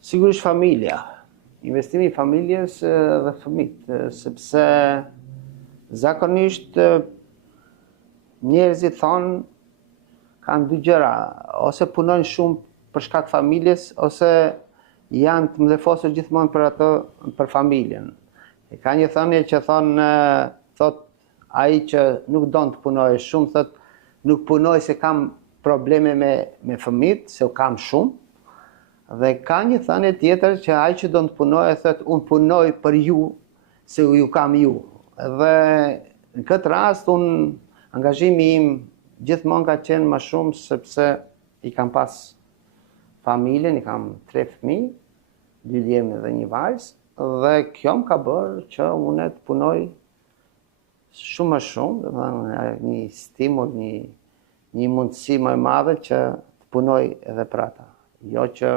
Sigurisht familja. Investimi i familjes dhe fëmijët, sepse zakonisht njerëzit thonë kanë dy gjëra, ose punojnë shumë për shkak familjes, ose janë të mlefosur gjithmonë për ato, për familjen. Ka një thënie që thot ai që nuk don të punojë shumë, thot nuk punoj se kam probleme me fëmijët, se u kam shumë. Dhe ka një thënie tjetër që ai që do të punojë thot unë punoj për ju, se ju kam ju. Dhe në këtë rast angazhimi im gjithmonë ka qenë më shumë sepse i kam pas familjen, i kam 3 fëmijë, 2 djemnë dhe 1 vajzë, dhe kjo më ka bërë që unë të punoj shumë më shumë, domethënë një stimul, një mundësi më e madhe që të punoj edhe për ata. Jo që